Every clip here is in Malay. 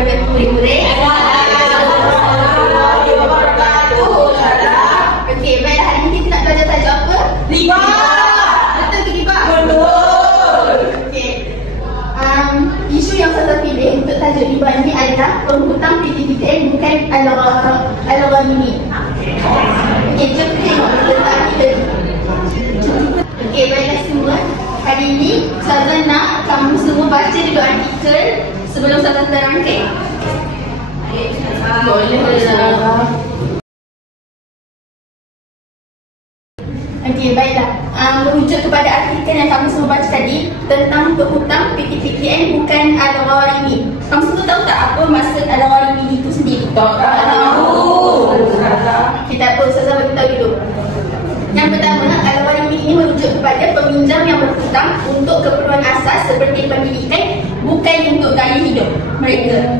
wabarakatuh murid-murid. Okey, baiklah, hari ini kita nak belajar tajuk apa? Riba. Betul ke riba? Betul. Okey. Isu yang saya pilih untuk tajuk riba ini adalah penghutang PTPTN bukan al-ghanimi. Okey, jom kita tengok letak kita. Okey, baiklah semua. Hari ini Ustazah nak kamu semua baca dulu artikel sebelum Ustazah terangkan. Boleh. Okey, baiklah. Merujuk kepada artikel yang kamu semua baca tadi tentang penghutang PTPTN bukan al-gharimi. Kamu semua tahu tak apa maksud al-gharimi itu sendiri? Tahu. Kita apa Ustazah beritahu dulu. Yang pertama, al-gharimi ini merujuk kepada peminjam yang berhutang untuk keperluan asas seperti pendidikan, bukan untuk gaya hidup mereka.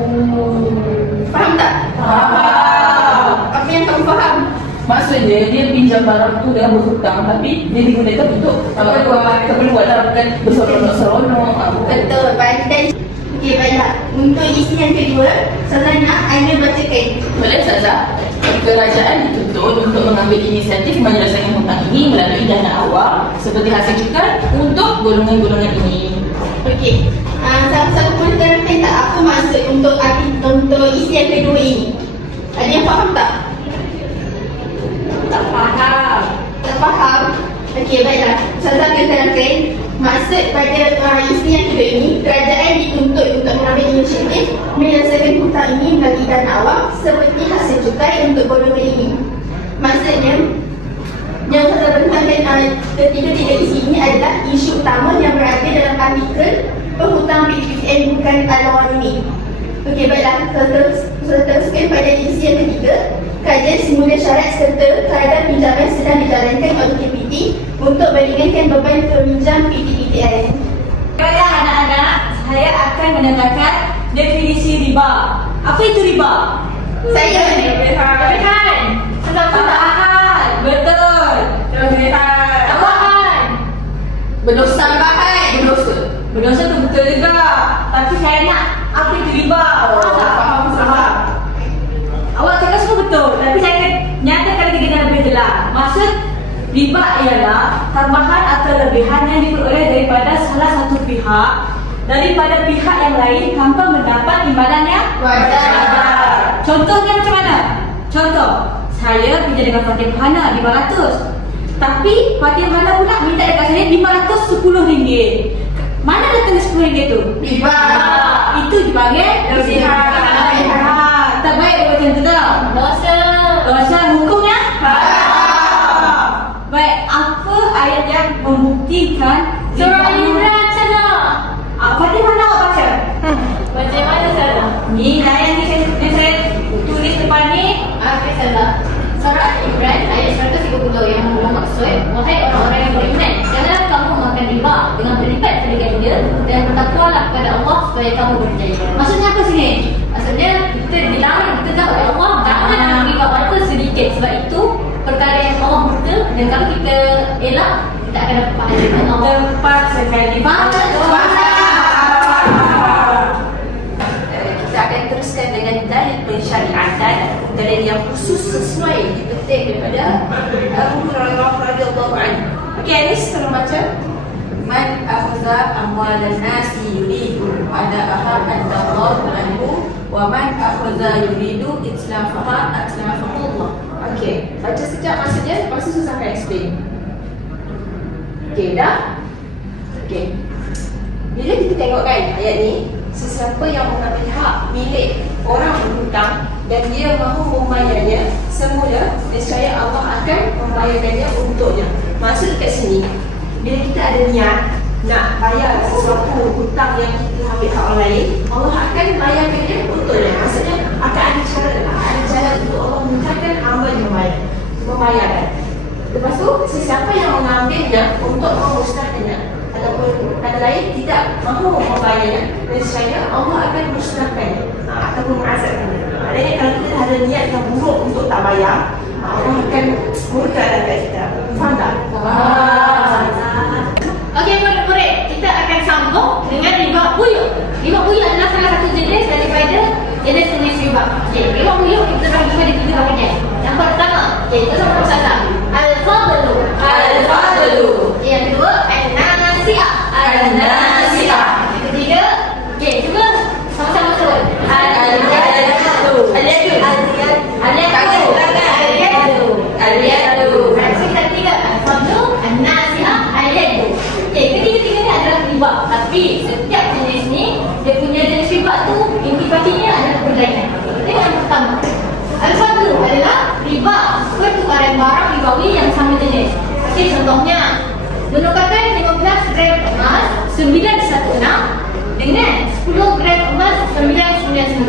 Faham tak? Faham. Apa yang kamu faham? Maksudnya dia pinjam barang tu dengan berhutang, tapi dia digunakan untuk keperluan lah, bukan berseronok-seronok. Betul, pandai. Okey, baiklah. Untuk isi yang kedua, Ustazah nak Aina bacakan. Boleh Ustazah? Kerajaan dituntut untuk mengambil inisiatif menyelesaikan hutang ini melalui dana awal seperti hasil cukai untuk golongan-golongan ini. Okey. Satu-satu boleh terangkan tak apa maksud untuk isi yang kedua ini? Ada yang faham tak? Tak faham. Tak faham? Okey, baiklah. Ustazah akan terangkan maksud pada isi yang kedua ini. Kerajaan dituntut untuk mengambil inisiatif menyelesaikan hutang ini melalui dana awal seperti hasil cukai untuk golongan ini. Maksudnya, yang Ustazah beritahukan ketiga-tiga isi ini adalah isu utama yang berada dalam artikel penghutang PTPTN bukan al-gharimi. Okey, baiklah. Ustazah teruskan pada isi yang ketiga. Kajian semula syarat serta kadar pinjaman sedang dijalankan oleh KPT untuk meringankan beban peminjam PTPTN. Baiklah anak-anak, saya akan menerangkan definisi riba. Apa itu riba? Saya Rehan. Tambahan. Betul. Terus Rehan. Tambahan. berdosa bahan. Berdosa tu betul juga. Tapi saya nak apa itu riba. Faham. Awak cakap semua betul, tapi saya akan nyatakan lagi dengan lebih jelas. Maksud riba ialah tambahan atau lebihan yang diperoleh daripada salah satu pihak daripada pihak yang lain tanpa mendapat imbalan yang wajar. Contohnya macam mana? Contoh, saya pinjam dengan Fatih Hana RM500, tapi Fatih Hana pula minta dekat saya RM510. Mana datang RM10 tu? Riba. Itu dipanggil lebihan. Tak baik macam tu tak? Dosa hukumnya? Baik, apa ayat yang membuktikan Surah Al-Imran sana. Fatih Hana awak baca? Macam mana sana? Ni ayat ni saya tulis depan ni. Okey sana. Surah Al-Imran ayat 130 yang bermaksud, wahai orang-orang yang beriman, janganlah kamu memakan riba dengan berlipat pada ganda dan bertakwalah kepada Allah supaya kamu berjaya. Maksudnya apa sini? Maksudnya kita dilarang, dicegah oleh Allah jangan ambil riba walaupun sedikit, sebab itu perkara yang Allah murka dan kalau kita elak kita akan dapat pahala Allah. Tepat sekali. Kita akan teruskan dengan dalil pensyariatan, dalil yang khusus sesuai dipetik daripada Abu Hurairah radhiyallahu anhu. Okey, Anis tolong baca. Man akhadha amwalan nasi yuridu ada'aha adallahu anhu wa man akhadha yuridu itlafaha atlafahullah. Okey, baca sekejap maksudnya, lepas tu Susah akan explain. Okey, dah? Okey. Bila kita tengok kan ayat ni, sesiapa yang mengambil hak milik orang berhutang dan dia mahu membayarnya semula, nescaya Allah akan membayarkannya untuknya. Maksud kat sini, bila kita ada niat nak bayar sesuatu hutang yang kita ambil hak orang lain, Allah akan bayarkannya untuknya. Maksudnya akan ada cara untuk Allah memudahkan hamba membayarkan. Lepas tu, sesiapa yang mengambilnya untuk memusnahkannya ataupun kata lain tidak mahu membayarnya, nescaya Allah akan musnahkannya ataupun mengazabkannya. Maknanya kalau kita ada niat yang buruk untuk tak bayar, Allah akan murka dekat kita. Faham tak? Okey murid-murid, kita akan sambung dengan riba buyur. Riba buyur adalah salah satu jenis daripada 916 dengan 10 gram emas 999.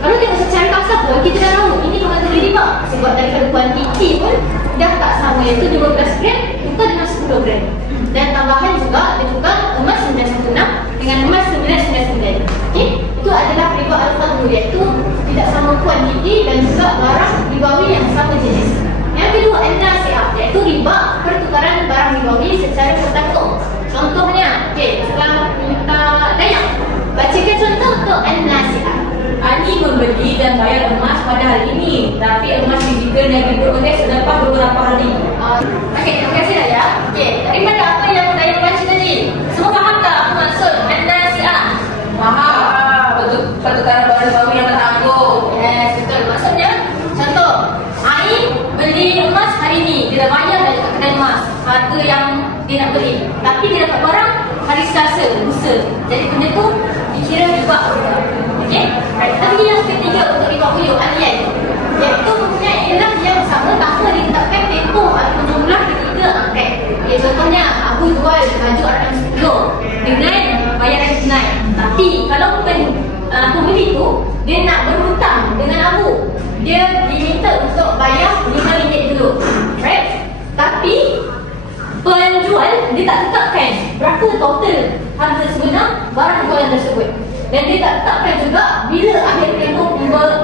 Kalau tengok secara kasar pun kita dah tahu ini bukan terjadi riba, sebab daripada kuantiti pun dah tak sama, iaitu 12 gram tukar dengan 10 gram. Dan tambahan juga dia tukar emas 916 dengan emas 999. Okey, itu adalah riba al-fadl, iaitu tidak sama kuantiti dan juga barang ribawi yang sama jenis. Yang kedua, an-nasi'ah, iaitu riba pertukaran barang ribawi secara bertakung. Contohnya, okey, sekarang minta Dayak bacakan contoh untuk an-nasi'ah. Ali membeli dan bayar emas pada hari ini, tapi emas digital yang diperoleh selepas beberapa hari. Okey, terima kasih Dayak. Okey, daripada apa yang Dayak baca tadi, semua faham tak apa maksud an-nasi'ah? Pertukaran barang ribawi yang bertanggung. Yes, betul. Maksudnya, contoh, Ain beli emas hari ni, dia dah bayar dah dekat kedai emas harga yang dia nak beli, tapi dia dapat barang hari Selasa, lusa. Jadi benda tu dikira riba juga. Okey? Right. Tapi yang ketiga untuk riba uyuh alien, iaitu mempunyai ilah yang sama tanpa ditetapkan tempoh atau jumlah ketiga angkat. Okey, contohnya aku jual baju RM10 dengan bayaran tunai. Tapi kalau pembeli tu dia nak berhutang dengan Abu, dia diminta untuk bayar RM5 dulu, right? Tapi penjual dia tak tetapkan berapa total harga sebenar barang jualan tersebut, dan dia tak tetapkan juga bila akhir tempoh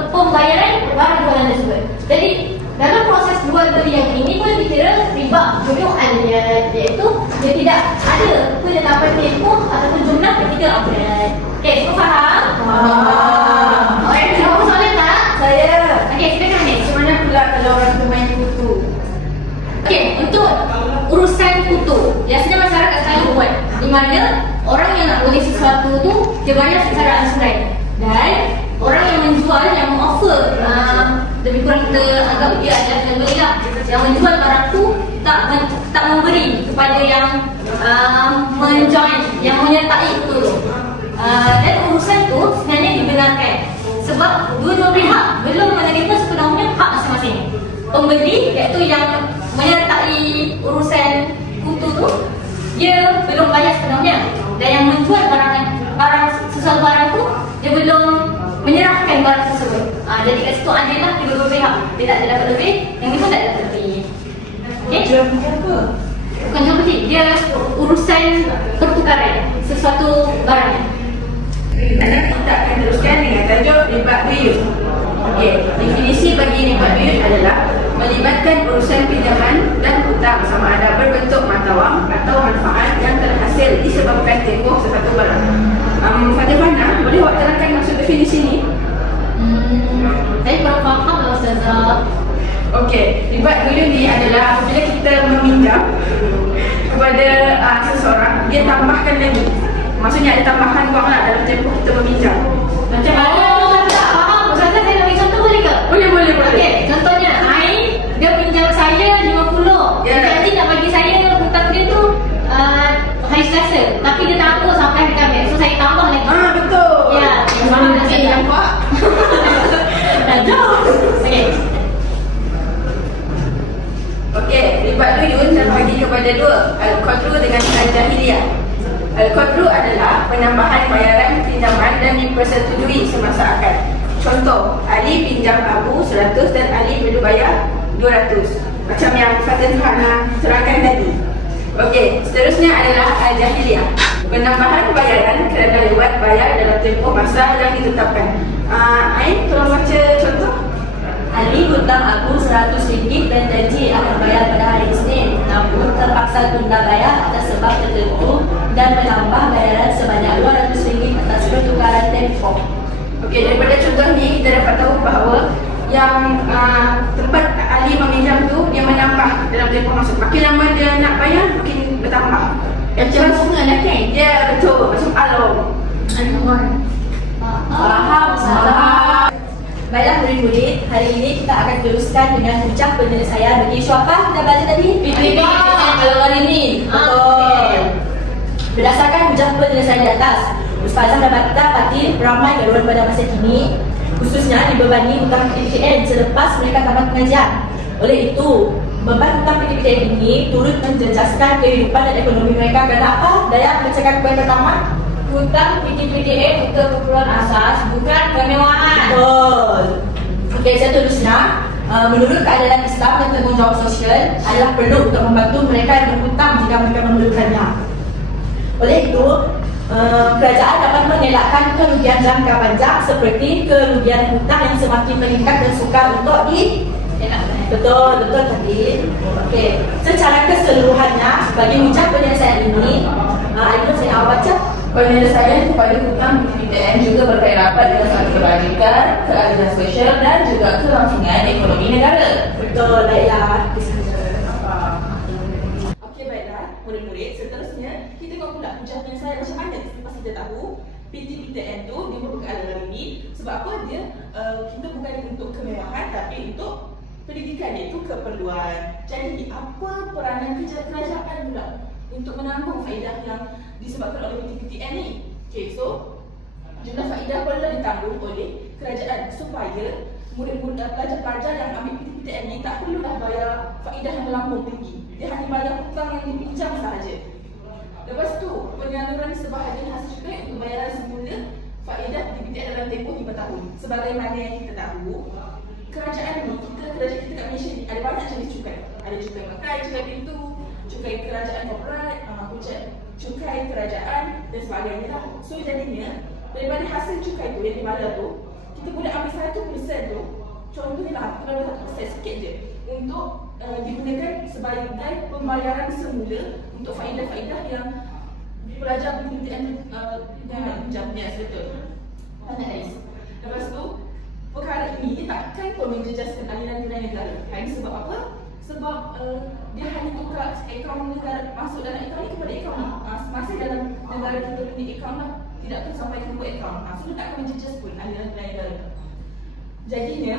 pembayaran barang jualan tersebut. Jadi dalam proses jual beli yang ini pun dikira riba uyuhan, iaitu dia tidak ada penetapan tempoh ataupun jumlah ketiga angkat. Okey, semua faham? Orang ada apa soalan tak? Saya. Okey, silakan ni. Macam mana pula kalau orang tu main kutu? Okey, untuk urusan kutu, biasanya masyarakat selalu buat di mana orang yang nak beli sesuatu tu dia bayar secara ansuran, dan orang yang menjual, yang mengoffer, lebih kurang kita anggap dia adalah pembeli lah, yang menjual barang tu tak memberi kepada yang menjoin, yang menyertai kutu tu. Dan urusan tu sebenarnya dibenarkan sebab dua-dua pihak belum menerima sepenuhnya hak masing-masing. Pembeli, iaitu yang menyertai urusan kutu tu, dia belum bayar sepenuhnya, dan yang menjual sesuatu barang tu dia belum menyerahkan barang tersebut. Jadi kat situ adil lah kedua-dua pihak. Dia tak ada dapat lebih, yang ni pun tak dapat lebih. Okey? Jual beli apa? Bukan jual beli, dia urusan pertukaran sesuatu barang. Anak kita akan teruskan dengan tajuk riba uyuh. Okey, definisi bagi riba uyuh adalah melibatkan urusan pinjaman dan hutang sama ada berbentuk mata wang atau manfaat yang terhasil disebabkan tempoh sesuatu barang. Fadil, boleh awak terangkan maksud definisi ni? Saya kurang faham lah Ustazah. Okey, riba uyuh ni adalah apabila kita meminjam kepada seseorang, dia tambahkan lagi. Maksudnya ada tambahan wang lah dalam tempoh kita meminjam. Macam mana? Tak faham. Ustazah, saya nak bagi contoh boleh ke? Boleh. Okey, contohnya Ain dia pinjam saya 50. Ya. Jadi nak bagi saya hutang dia tu hari Selasa, tapi dia tak apa sampai hari Khamis. So saya tambah lagi. Betul. Ya, faham tak saya? Nampak? Okey, riba uyuh terbagi kepada dua, al-qadru dengan al-jahiliyah. Al-qadru adalah penambahan bayaran pinjaman dan dipersetujui semasa akad. Contoh, Ali pinjam Abu 100 dan Ali perlu bayar 200. Macam yang Fatimah terangkan tadi. Okey, seterusnya adalah al-jahiliyah. Penambahan bayaran kerana lewat bayar dalam tempoh masa yang ditetapkan. Ain, tolong baca contoh. Ali hutang aku RM100 dan janji akan bayar pada hari Isnin, namun terpaksa tunda bayar atas sebab tertentu dan menambah bayaran sebanyak RM200 atas pertukaran tempoh. Okey, daripada contoh ni kita dapat tahu bahawa yang tempat Ali meminjam tu dia menambah dalam tempoh masa. Makin lama dia nak bayar, makin bertambah. Macam bunga lah kan? Ya, betul. Macam along. Faham, salah. Baiklah murid-murid, hari ini kita akan teruskan dengan hujah penyelesaian bagi isu apa kita baca tadi? Riba. Kalau hari ini. Betul. Berdasarkan hujah penyelesaian di atas, Ustazah dapat dapati ramai gaduhan pada masa kini, khususnya dibebani hutang PPN selepas mereka tamat pengajian. Oleh itu, beban hutang PTPTN ini turut menjejaskan kehidupan dan ekonomi mereka. Kerana apa? Daya bacakan poin pertama. Hutang PTPTN untuk keperluan asas, bukan kemewahan. Betul. Okey, saya terusnya. Menurut keadaan Islam dan tanggungjawab sosial adalah perlu untuk membantu mereka yang berhutang jika mereka memerlukannya. Oleh itu, kerajaan dapat mengelakkan kerugian jangka panjang seperti kerugian hutang yang semakin meningkat dan sukar untuk betul tadi. Okey, secara keseluruhannya bagi hujah penyelesaian ini, Aidil saya awak baca. Penyelesaian kepada hutang PTPTN juga berkait rapat dengan satu kebajikan, keadilan sosial dan juga kelangsungan ekonomi negara. Betul, baiklah. Okey, baiklah murid-murid, seterusnya kita tengok pula hujah penyelesaian macam mana. Lepas kita tahu PTPTN tu dia merupakan dalam ini. Sebab apa dia? Kita bukan untuk kemewahan tapi untuk pendidikan, iaitu keperluan. Jadi apa peranan kerajaan pula untuk menanggung faedah yang disebabkan oleh PTPTN ni? Okay, so jumlah faedah perlu ditanggung oleh kerajaan supaya murid-murid pelajar-pelajar yang ambil PTPTN ni tak perlulah bayar faedah yang melampau tinggi. Dia hanya bayar hutang yang dipinjam sahaja. Lepas tu, penyaluran sebahagian hasil cukai untuk bayaran semula faedah PTPTN dalam tempoh 5 tahun. Sebagaimana yang kita tahu, kerajaan ni, kerajaan kita kat Malaysia ni ada banyak jenis cukai. Ada cukai makan, cukai pintu, cukai kerajaan korporat, cukai kerajaan dan sebagainya lah. So jadinya, daripada hasil cukai tu yang dibayar tu, kita boleh ambil 1% tu, contohnya lah, kita ambil 1% sikit je untuk digunakan sebagai pembayaran semula untuk faedah-faedah yang pelajar PTPTN pinjam. Yes, betul. Lepas tu, perkara ini takkan pun menjejaskan aliran tunai negara. Ini sebab apa? Sebab dia hanya tukar akaun negara, masuk dalam akaun ni kepada akaun ni. Masih dalam negara kita punya akaun lah, tidak akan sampai ke dua akaun. So dia tak akan menjejas pun aliran tunai negara. Jadinya,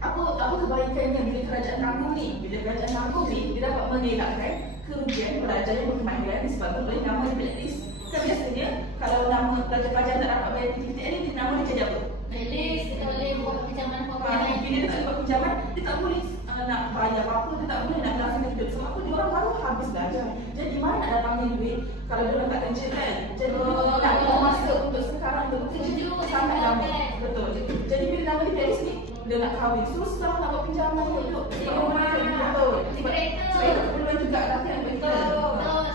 apa kebaikannya bila kerajaan tanggung ni? Bila kerajaan tanggung ni, dia dapat mengelakkan kerugian pelajar yang berkemahiran disebabkan oleh nama di blacklist. Kan biasanya, kalau nama pelajar-pelajar tak dapat bayar PTPTN ni, nama dia jadi apa? Blacklist, dia tak boleh buat pinjaman korporat. Bila dia tak boleh buat pinjaman, dia tak boleh nak bayar apa-apa, dia tak boleh nak melaksanakan hidup. Sebab apa? Dia orang baru habis belajar. Jadi mana nak datangnya duit kalau dia orang tak kerja kan? Jadi nak kena masa untuk sekarang tu kerja juga sangat lama. Betul. Jadi bila nama dia dari sini, dia nak kahwin, susah nak buat pinjaman untuk orang. Betul. Sebab itu keperluan juga lah kan bagi kita.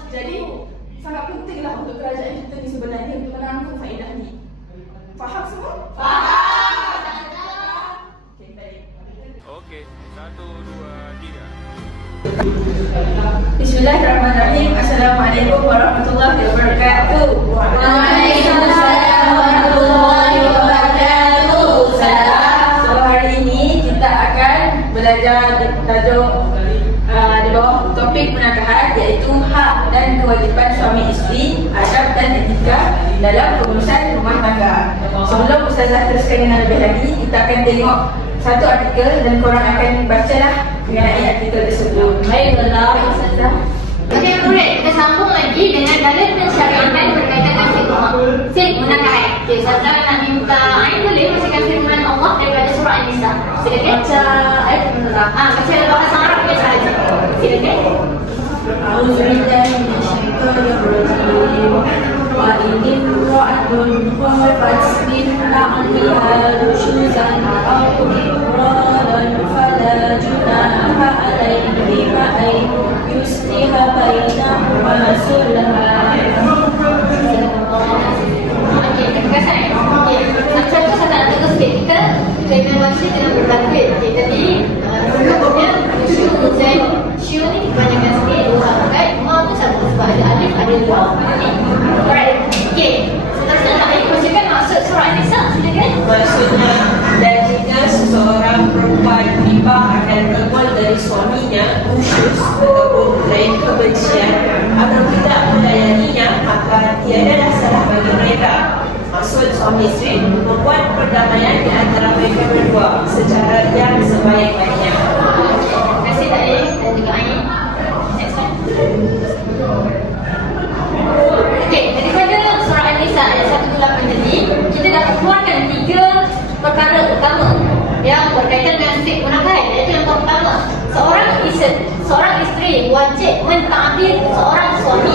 Jadi sangat pentinglah untuk kerajaan kita ni sebenarnya untuk menanggung faedah ni. Faham semua? Faham. Okey, baik. Okey, 1, 2, 3. Bismillahirrahmanirrahim. Assalamualaikum warahmatullahi wabarakatuh. Waalaikumsalam warahmatullahi wabarakatuh. So hari ini kita akan belajar tajuk di bawah topik penakahan, iaitu hak dan kewajipan suami isteri, adab dan etika dalam pengurusan rumah tangga. Sebelum Ustazah teruskan dengan lebih lagi, kita akan tengok satu artikel dan korang akan bacalah mengenai artikel tersebut. Baiklah, Ustazah. Okey murid, kita sambung lagi dengan dalil pensyariatan berkaitan dengan fiqh menakahan. Okey, Ustazah nak minta Ain boleh bacakan firman Allah daripada surah An-Nisa. Silakan. Baca ayat pertama. Baca bahasa Arab dia sahaja. Silakan. A'udzubillahi minasyaitonirrajim. Wa in imra'atun khafat min ba'liha nusyuzan aw ikraran fala junaha 'alayhima ay yusliha bainahuma sulha. Okey, terima kasih. Okey, macam tu saya nak tegur sikit. Kita kena baca dengan bertakbir. Okey, jadi sebelumnya syu ni kebanyakan sikit kan. Ma tu satu sebab ada alif ada lam. Okey. Alright. Okey. Seterusnya nak bacakan maksud surah An-Nisa. Silakan. Maksudnya, dan jika seseorang perempuan riba akan timbul dari suaminya khusus ataupun lain kebencian atau tidak melayaninya, maka tiadalah salah bagi mereka. Maksud suami isteri membuat perdamaian di antara mereka berdua secara yang sebaik-baiknya. Terima kasih Daim dan juga Ain. Next one. Okey, daripada surah An-Nisa ayat 128 tadi, kita dah keluarkan 3 perkara utama yang berkaitan dengan fiqh menakahan. Iaitu yang pertama, mentaati seorang suami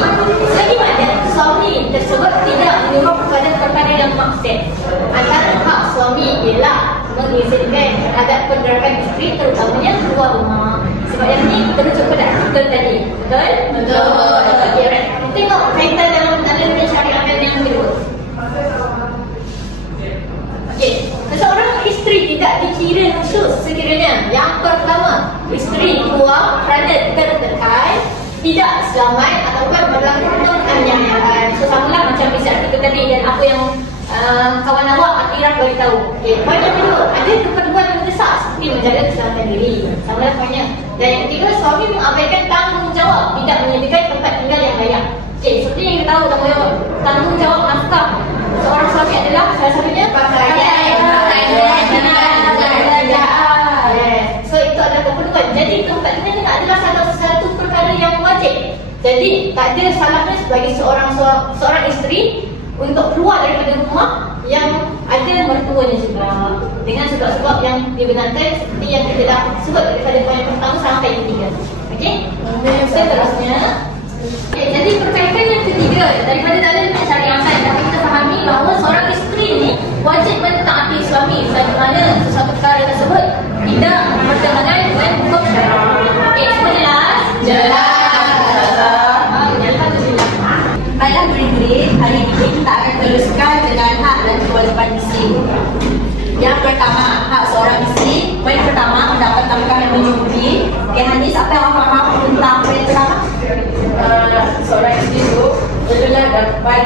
selagi mana suami tersebut tidak menyuruh kepada perkara yang maksud. Antara hak suami ialah mengizinkan terhadap pergerakan isteri terutamanya keluar rumah. Sebab yang ni kita rujuk pada artikel tadi. Betul? Betul. Okay, right. Tengok kaitan dalam syariat yang kedua. Okey, seseorang isteri tidak dikira khusus sekiranya yang pertama, isteri keluar kerana tertekan, tidak selamat ataupun berlaku penganiayaan. So samalah macam misal artikel tadi dan apa yang kawan awak Atirah beritahu. Okey, poin yang kedua, ada keperluan mendesak seperti menjaga keselamatan diri. Samalah poinnya. Dan yang ketiga, suami mengabaikan tanggungjawab, tidak menyediakan tempat tinggal yang layak. Okey, seperti yang kita tahu tanggungjawab nafkah seorang suami adalah salah satunya pakaian. So itu adalah keperluan. Jadi tempat tinggal juga adalah satu perkara yang wajib. Jadi tak ada salahnya sebagai seorang isteri untuk keluar daripada rumah yang ada mertuanya juga dengan sebab-sebab yang dibenarkan seperti yang kita dah sebut daripada poin yang pertama sampai yang ketiga. Okey? Seterusnya, jadi perkaitan yang ketiga daripada dalil syariatan dapat kita fahami bahawa seorang isteri ini wajib mentaati suami selagi mana sesuatu perkara tersebut tidak bertentangan dengan hukum syariat. Okey, semua jelas? Jelas. Baiklah murid-murid, hari ini kita akan teruskan dengan hak dan kewajipan isteri. Yang pertama, hak seorang isteri. Poin pertama, mendapat nafkah yang mencukupi. Okey, Hanis, apa yang awak faham tentang poin pertama? Seorang isteri itu adalah dapat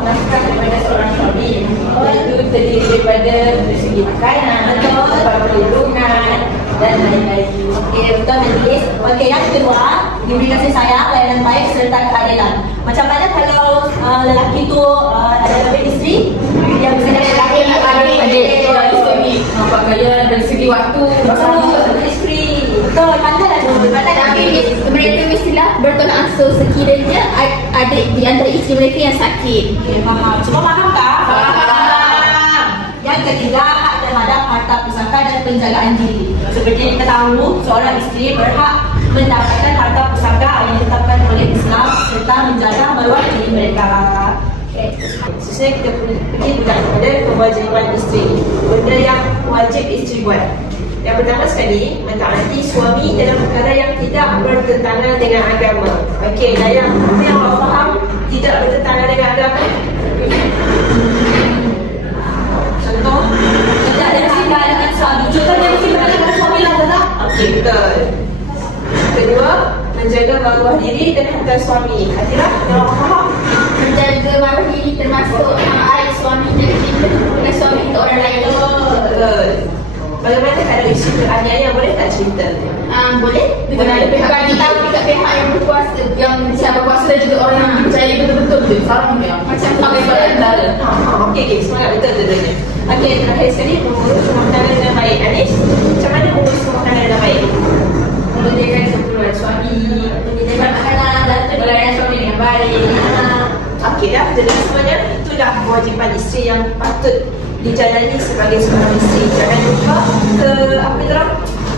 nafkah daripada seorang suami. Itu terdiri daripada dari segi makanan, tempat perlindungan dan lain-lain. Okey, betul Hanis. Okey, yang kedua, diberi kasih sayang, layanan baik serta keadilan. Macam mana kalau lelaki tu ada lebih isteri, dia bisa dapat adik pakaian dari segi waktu bersama isteri. Betul, pandailah dulu. Tapi mereka mestilah bertolak ansur sekiranya ada di antara isteri mereka yang sakit. Okay, faham. Semua faham tak? Faham. Yang ketiga, hak terhadap harta pusaka dan penjagaan diri. Seperti yang kita tahu, seorang isteri berhak mendapatkan harta pusaka yang ditetapkan oleh Islam serta menjaga maruah diri mereka. Sebenarnya kita pergi budak kepada kewajipan isteri. Benda yang wajib isteri buat. Yang pertama sekali, mentaati suami dalam perkara yang tidak bertentangan dengan agama. Okey, dan yang awak faham tidak bertentangan dengan agama. Contoh, Tidak ada cinta dengan suami. Contohnya mesti berkata dengan suami lah, tak? okey, betul. Kedua, menjaga maruah diri dan harta suami. Atirah, yang awak faham? Menjaga maruah diri termasuk aib suami dan suami untuk orang lain. Betul. Bagaimana kalau isu teraniaya, boleh tak cerita? Boleh. Dengan ada pihak kita pihak yang berkuasa, yang siapa berkuasa dan juga orang yang dipercayai betul-betul tu. Sekarang macam pakai bandar. Okey, semangat betul tentunya. Okey, terakhir sekali, mengurus rumah tangga dengan baik. Anis, macam mana mengurus rumah tangga dengan baik? menyediakan keperluan suami, menyediakan makanan dan melayani suami dengan baik. Okey dah, jelas semuanya. Itulah kewajipan isteri yang patut dijalani sebagai seorang isteri. Jangan lupa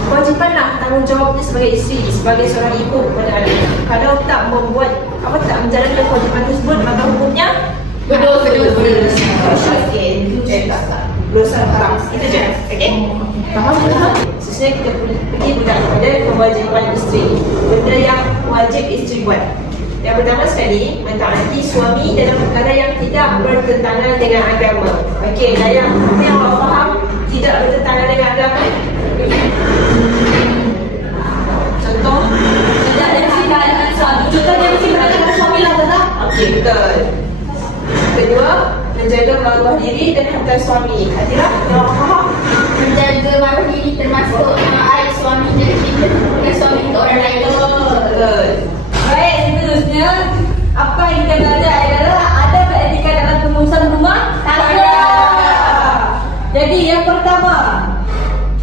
kewajipan lah, tanggungjawabnya sebagai isteri, sebagai seorang ibu kepada anak. Kalau tak membuat tak menjalankan kewajipan tersebut, maka hukumnya Betul. Okey, dosa haram. Itu je. Okey? Faham? Sebenarnya kita pergi budak kepada kewajipan isteri. Benda yang wajib isteri buat. Yang pertama sekali, mentaati suami dalam perkara yang tidak bertentangan dengan agama. Okey, dan yang awak faham tidak bertentangan dengan agama. Contoh, Tidak ada cinta dengan suami. Contohnya mesti berkata dengan suami lah, tak? okey, betul. Kedua, menjaga maruah diri dan harta suami. Atirah, yang awak faham? Menjaga maruah diri termasuk aib suami dan suami untuk orang lain. Betul. Baik, seterusnya apa yang kita belajar adalah ada beretika dalam pengurusan rumah tangga. Jadi yang pertama,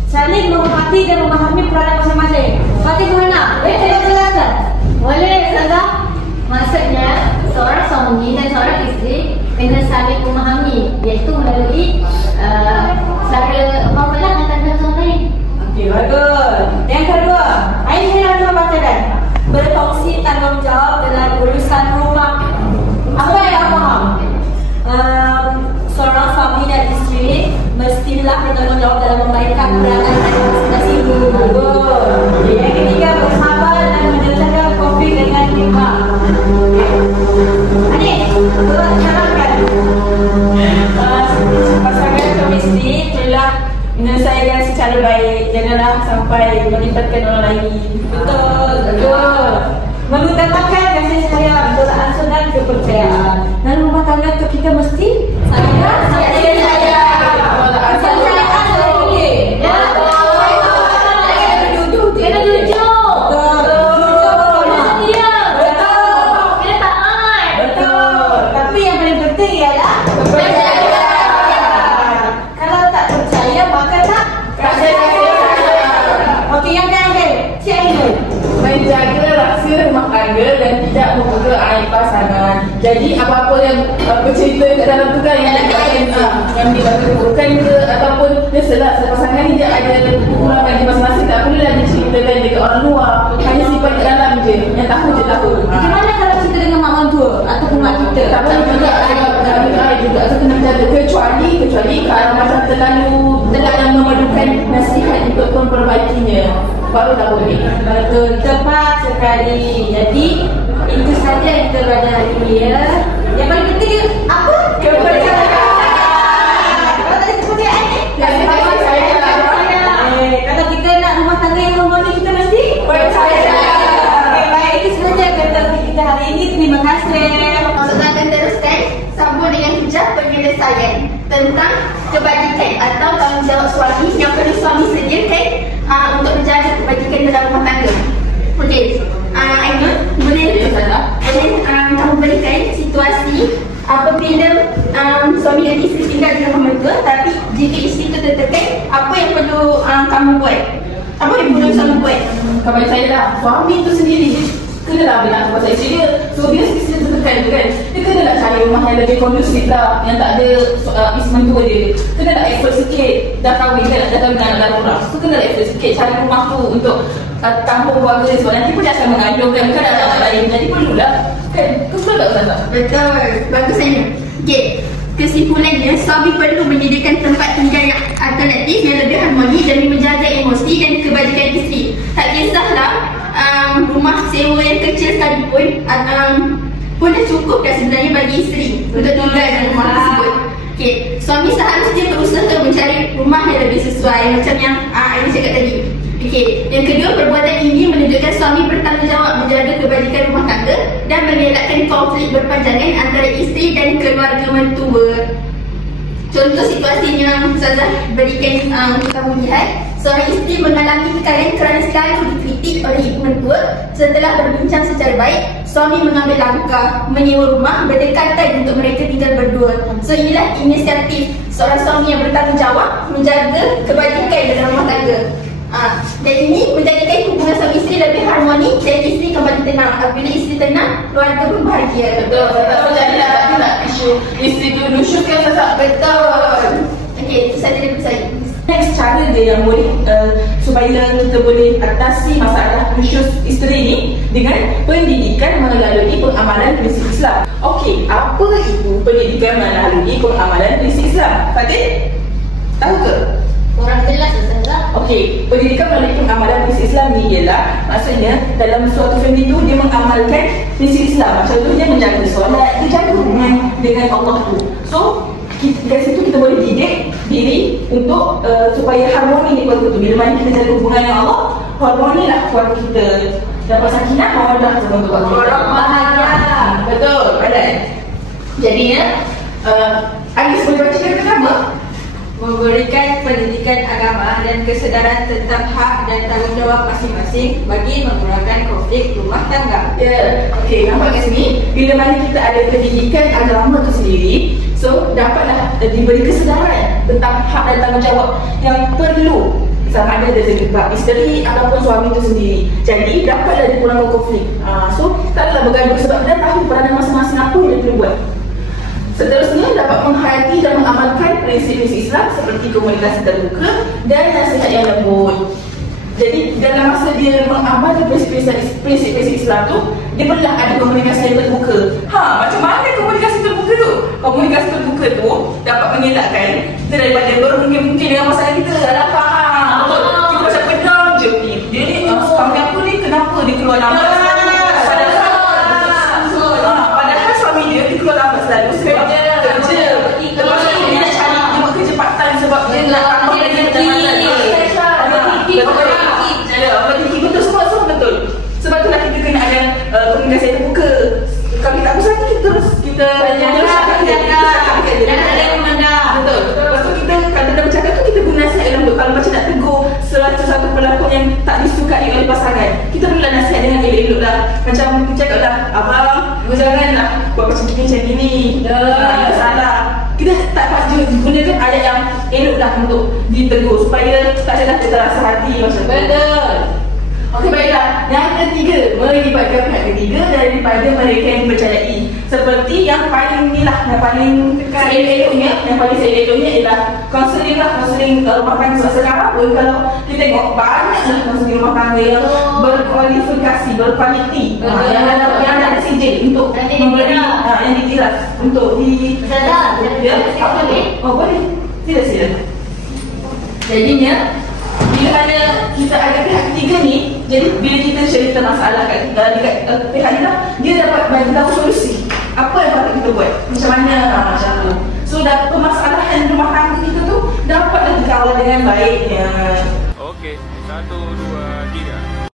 saling menghormati dan memahami peranan masing-masing. Fatih Muhana, boleh kita jelaskan? Boleh, Ustazah. Maksudnya, seorang suami dan seorang isteri kena saling memahami, iaitu melalui cara muamalah antara orang lain. Okey, bagus. Yang kedua, Aisyah Rahman bacakan. Berkongsi mengabaikan perangai masing-masing guru. Yang ketiga, bersabar dan menyelesaikan konflik dengan hikmah. Adik, terangkan. Pasangan suami isteri telah menyelesaikan secara baik, janganlah sampai melibatkan orang lain. Betul. Mengutamakan kasih sayang, berlangsung dan kepercayaan. Dan rumah tangga tu kita mesti sayang. Kena jujur. Kena setia. Kena taat. Betul. Tapi yang paling penting ialah Percaya. kalau tak percaya maka tak percaya. Okey, yang terakhir, Cik Ainul. Menjaga rahsia rumah tangga dan tidak membuka aib pasangan. Jadi apa-apa yang bercerita kat dalam tu kan yang dilakukan ke ataupun biasalah pasangan ni dia ada kekurangan di masing-masing, tak perlulah diceritakan dekat orang luar. Hanya simpan kat dalam je. Yang tahu je tahu. Bagaimana kalau kita dengan mak mentua ataupun mak kita? Tak boleh juga juga atau kena menjaga kecuali kalau macam terlalu memerlukan nasihat untuk memperbaikinya, baru tak boleh. Betul, tepat sekali. Jadi itu saja yang kita pada hari ini ya. Yang paling penting apa? Kepercayaan. Kalau tak ada kepercayaan kalau kita nak rumah tangga yang harmoni, kita mesti percaya. Okey, baik, itu sahaja kata kita hari ini. Terima kasih. Maksudnya akan teruskan sambung dengan hujah penyelesaian tentang kebajikan atau tanggungjawab suami yang perlu suami sediakan untuk menjaga kebajikan dalam rumah tangga. Okey, Ainul, boleh kamu berikan situasi apabila suami dan isteri tinggal di rumah mentua, tapi jika isteri itu tertekan, apa yang perlu kamu buat? Apa yang perlu suami buat? Kabar saya lah, suami tu sendiri dia kenalah bilang kepada isteri dia. So bila isteri tertekan tu kan, dia kenalah cari rumah yang lebih kondusif lah, yang tak ada mentua dia. Kenalah effort sikit, dah kahwin kan, dah kahwin anak darurat. So kenalah effort sikit cari rumah tu untuk tampung keluarga dia. Sebab nanti pun dia akan mengandung kan, bukan anak lain. Jadi perlulah kan, kebetulan tak Ustazah? Betul, bagus Ainul. Okey, kesimpulannya suami perlu menyediakan tempat tinggal yang alternatif yang lebih harmoni demi menjaga emosi dan kebajikan isteri. Tak kisahlah rumah sewa yang kecil sekalipun pun dah cukup dah sebenarnya bagi isteri untuk tinggal dalam rumah tersebut. Okey, suami seharusnya berusaha mencari rumah yang lebih sesuai macam yang Ainul cakap tadi. Okey, yang kedua, perbuatan ini menunjukkan suami bertanggungjawab menjaga kebajikan rumah tangga dan mengelakkan konflik berpanjangan antara isteri dan keluarga mentua. Contoh situasinya Ustazah berikan untuk kamu lihat. Seorang isteri mengalami tekanan kerana selalu dikritik oleh ibu mentua. Setelah berbincang secara baik, suami mengambil langkah menyewa rumah berdekatan untuk mereka tinggal berdua. So inilah inisiatif seorang suami yang bertanggungjawab menjaga kebajikan dalam rumah tangga. Dan ini menjadikan hubungan suami isteri lebih harmoni dan isteri kembali tenang. Apabila isteri tenang, keluarga pun bahagia. Betul, tak boleh tak isu isteri tu nusyukkan tak betul. Okey, itu saja dari saya. Next cara dia yang boleh supaya kita boleh atasi masalah nusyus isteri ni dengan pendidikan melalui pengamalan prinsip Islam. Okey, apa itu pendidikan melalui pengamalan prinsip Islam? Fatih, tahu ke? Orang jelas Ustazah. Okey, pendidikan melalui pengamalan prinsip Islam ni ialah maksudnya dalam suatu family tu dia mengamalkan prinsip Islam. Contohnya menjaga solat, dia jaga hubungan dengan Allah tu. So dari situ kita boleh didik diri untuk supaya harmoni di keluarga tu. Bila mana kita jaga hubungan dengan Allah, harmoni lah keluarga kita, dapat sakinah, mawaddah dalam keluarga. Bahagia. Betul, pandai. Jadinya Ais boleh bacakan pertama. Memberikan pendidikan agama dan kesedaran tentang hak dan tanggungjawab masing-masing bagi mengurangkan konflik rumah tangga. Ya, okey, nampak kat sini bila mana kita ada pendidikan agama tu sendiri, so dapatlah diberi kesedaran tentang hak dan tanggungjawab yang perlu sama ada dari isteri ataupun suami itu sendiri. Jadi dapatlah dikurangkan konflik. So taklah bergaduh sebab dia tahu peranan masing-masing apa yang dia perlu buat. Seterusnya dapat menghayati dan mengamalkan prinsip-prinsip Islam seperti komunikasi terbuka dan nasihat yang lembut. Jadi dalam masa dia mengamalkan prinsip-prinsip Islam tu, dia perlulah ada komunikasi yang terbuka. Macam mana komunikasi terbuka tu? Komunikasi terbuka tu dapat mengelakkan kita daripada bermungkin-mungkin dengan pasangan kita. Alah, komunikasi terbuka. Kalau kita bersatu kita Jangan ada yang memandang. Betul. Lepas tu kita kalau dalam bercakap tu kita guna nasihat dalam kalau macam nak tegur sesuatu pelakon yang tak disukai oleh pasangan. Kita mula nasihat dengan elok-elok lah. Macam cakap lah, abang, janganlah buat macam gini. Itu salah. Kita tak patut gunakan ayat yang elok lah untuk ditegur supaya tak ada terasa hati macam tu. Betul. Okey, baiklah. Yang ketiga, melibatkan pihak ketiga daripada mereka yang dipercayai. Seperti yang paling inilah, yang paling elok-eloknya, yang paling elok-eloknya ialah konseling lah, konseling rumah tangga. Sekarang pun kalau kita tengok banyaklah konseling rumah tangga yang berkualifikasi, berkualiti, yang ada sijil untuk memberi, yang dikira untuk di. Oh boleh, sila. Jadinya bila mana kita ada pihak ketiga ni, jadi bila kita cerita masalah kat pihak ni lah, dia dapat bagi tahu solusi apa yang patut kita buat, macam mana, macam tu. So permasalahan rumah tangga kita tu dapatlah dikawal dengan baiknya. Okey, 1, 2, 3.